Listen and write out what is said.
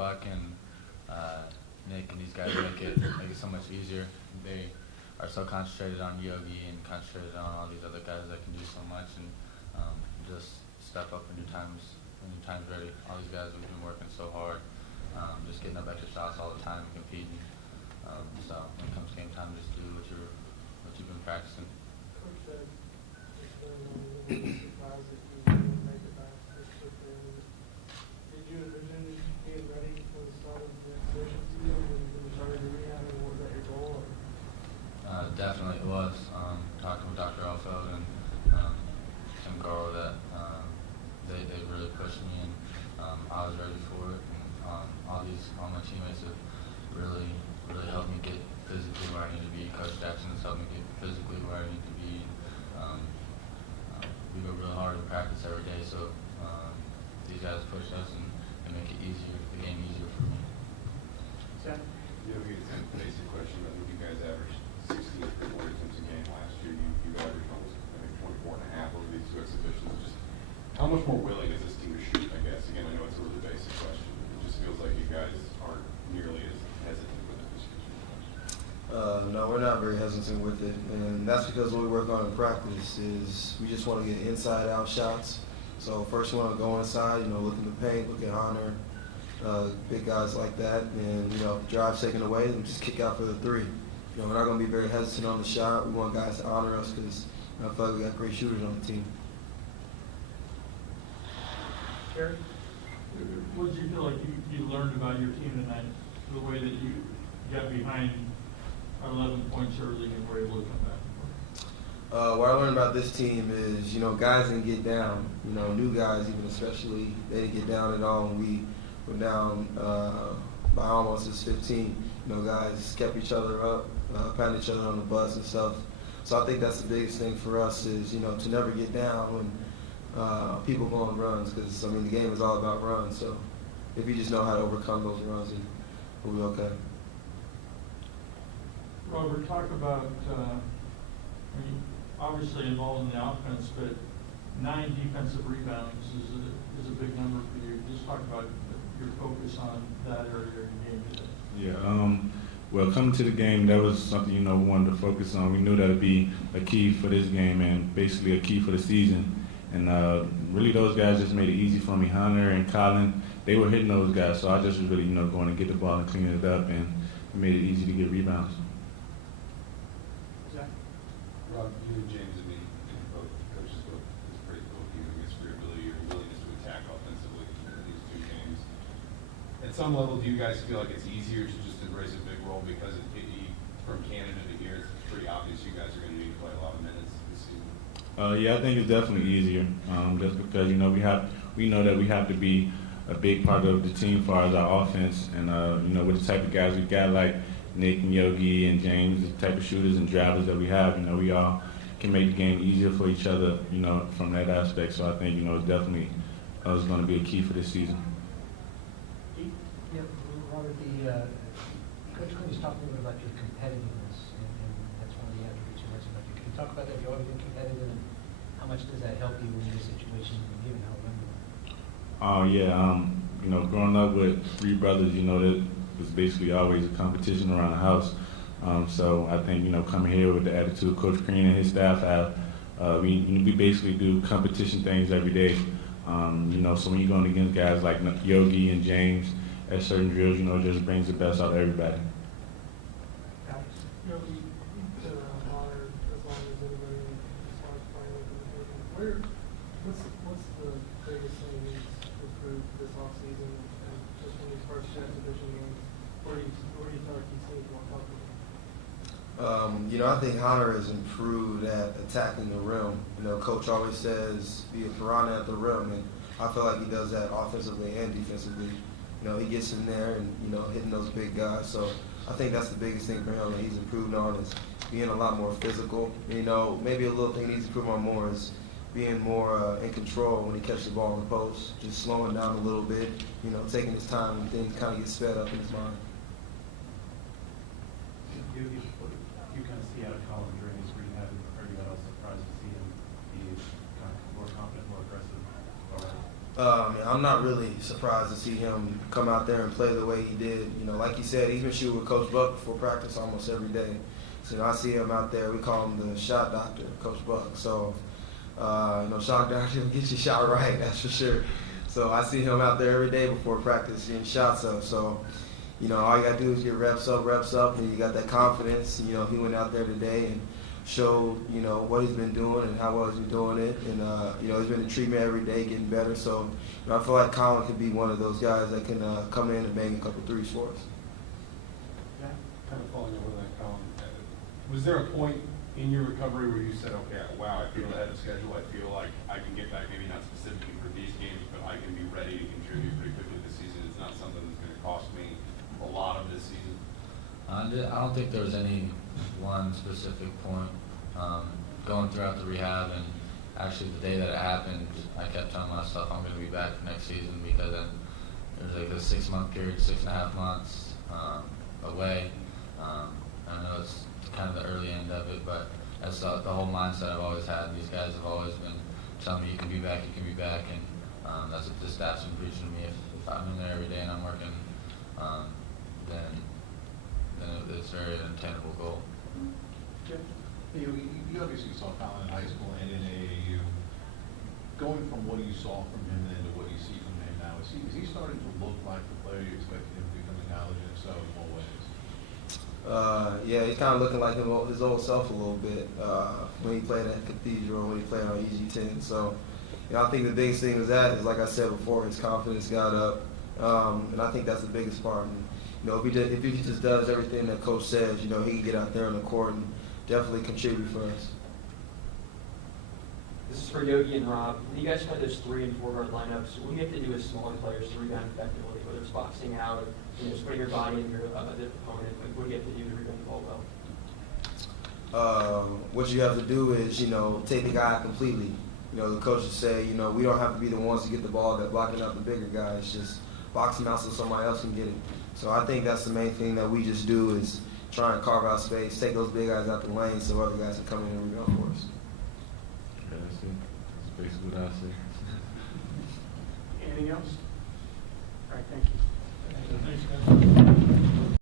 Buck and Nick and these guys make it so much easier. They are so concentrated on Yogi and concentrated on all these other guys that can do so much, and just step up when your time's ready. All these guys have been working so hard, just getting up extra shots all the time and competing. So when it comes game time, just do what you've been practicing. Coach said it's been a little surprise if you didn't make it back this quickly. Did you envision being ready for the start of the exhibition season when you started your rehab, and was that your goal? Definitely it was. Talking with Dr. Elfeld and Tim Garl, that they really pushed me, and I was ready for it. And all my teammates have really helped me get physically where I need to be. Coach Jackson has helped me get physically where I need to be. We go real hard in practice every day, so these guys push us and make it easier, the game easier for me. Yogi, it's a basic question. I think you guys averaged 16 three-point attempts a game last year. You averaged almost, I think, 24 and a half over these two exhibitions. Just how much more willing is this team to shoot, I guess? Again, I know it's a really basic question. It just feels like you guys aren't nearly as hesitant with it this year. No, we're not very hesitant with it, and that's because what we work on in practice is we just want to get inside-out shots. So first we want to go inside, look in the paint, look at Hunter, big guys like that, and drive's taken away, and just kick out for the three. We're not going to be very hesitant on the shot. We want guys to honor us because I feel like we got great shooters on the team. Sure. What did you feel like you learned about your team tonight, the way that you got behind 11 points early and were able to come back? What I learned about this team is, guys didn't get down. New guys even especially, they didn't get down at all. And we were down by almost as 15. Guys kept each other up, patting each other on the bus and stuff. So I think that's the biggest thing for us is, to never get down when people go on runs, because, the game is all about runs. So if you just know how to overcome those runs, then we'll be okay. Robert, talk about, obviously involved in the offense, but 9 defensive rebounds is a big number for you. Just talk about your focus on that area of your game today. Yeah, well, coming to the game, that was something, we wanted to focus on. We knew that would be a key for this game and basically a key for the season. And really those guys just made it easy for me. Hunter and Collin, they were hitting those guys, so I just was really, going to get the ball and clean it up, and it made it easy to get rebounds. Rob, you and James and me, both coaches, both is pretty cool. For your ability, your willingness to attack offensively in these two games. At some level, do you guys feel like it's easier to just embrace a big role because from Canada to here, it's pretty obvious you guys are going to need to play a lot of minutes this season? Yeah, I think it's definitely easier, just because we know that we have to be a big part of the team as far as our offense, and with the type of guys we got like Nick and Yogi and James, the type of shooters and drivers that we have, we all can make the game easier for each other, from that aspect. So I think, it's definitely is going to be a key for this season. Yeah, Robert, Coach Collin was talking a little bit about your competitiveness, and that's one of the attributes you mentioned about you. Can you talk about that? You've always been competitive, and how much does that help you in your situation, given how young you are? Yeah, growing up with 3 brothers, that was basically always a competition around the house. So I think, coming here with the attitude Coach Crean and his staff have, we basically do competition things every day. So when you're going against guys like Yogi and James at certain drills, it just brings the best out of everybody. Yogi, you've been around Hunter as long as anybody as far as playing with him. What's the biggest thing he's improved this offseason, and just when these first exhibition games, where do you feel like he's seen more comfortable? I think Hunter has improved at attacking the rim. Coach always says be a piranha at the rim, and I feel like he does that offensively and defensively. He gets in there and, hitting those big guys. So I think that's the biggest thing for him that he's improved on is being a lot more physical. Maybe a little thing he needs to improve on more is being more in control when he catches the ball in the post, just slowing down a little bit, taking his time and things kind of get sped up in his mind. You kind of see out of Collin during his rehab, are you at all surprised to see him be kind of more confident, more aggressive already? I'm not really surprised to see him come out there and play the way he did. You know, like he said, he's been shooting with Coach Buck before practice almost every day. So, you know, I see him out there. We call him the shot doctor, Coach Buck. So, you know, shot doctor will get your shot right, that's for sure. So I see him out there every day before practice getting shots up. So, you know, all you got to do is get reps up, and you got that confidence. You know, he went out there today and showed, you know, what he's been doing and how well he's been doing it. And, you know, he's been in treatment every day, getting better. So, you know, I feel like Collin could be one of those guys that can come in and bang a couple threes for us. Yeah, kind of following up on that, Collin. Was there a point in your recovery where you said, okay, wow, I feel ahead of schedule, I feel like I can get back, maybe not specifically for these games, but I can be ready to contribute pretty quickly this season? It's not something that's going to cost me a lot of this season. I don't think there was any one specific point. Going throughout the rehab, and actually the day that it happened, I kept telling myself I'm going to be back next season, because then there's like a 6-month period, 6.5 months away. I know it's kind of the early end of it, but that's the whole mindset I've always had. These guys have always been telling me you can be back, and that's what the staff's been preaching to me. If I'm in there every day and I'm working, then it's very an attainable goal. Hey, you obviously saw Collin in high school and in AAU. Going from what you saw from him then to what you see from him now, is he starting to look like the player you expected him to become in college, and if so, in what ways? Yeah, he's kind of looking like his old self a little bit when he played at Cathedral, when he played on EG10. So, you know, I think the biggest thing is like I said before, his confidence got up, and I think that's the biggest part. And, you know, if he just does everything that Coach says, you know, he can get out there on the court and definitely contribute for us. This is for Yogi and Rob. When you guys play those 3 and 4 guard lineups, what do you have to do as smaller players to rebound effectively, whether it's boxing out, or just putting your body in your opponent? Like, what do you have to do to rebound the ball well? What you have to do is, you know, take the guy completely. You know, the coaches say, you know, we don't have to be the ones to get the ball, that blocking out the bigger guys. Just box him out so somebody else can get it. So I think that's the main thing that we just do is try and carve out space, take those big guys out the lane so other guys can come in and rebound for us. Yeah, that's it. That's basically what I say. Anything else? All right, thank you. Thanks, guys.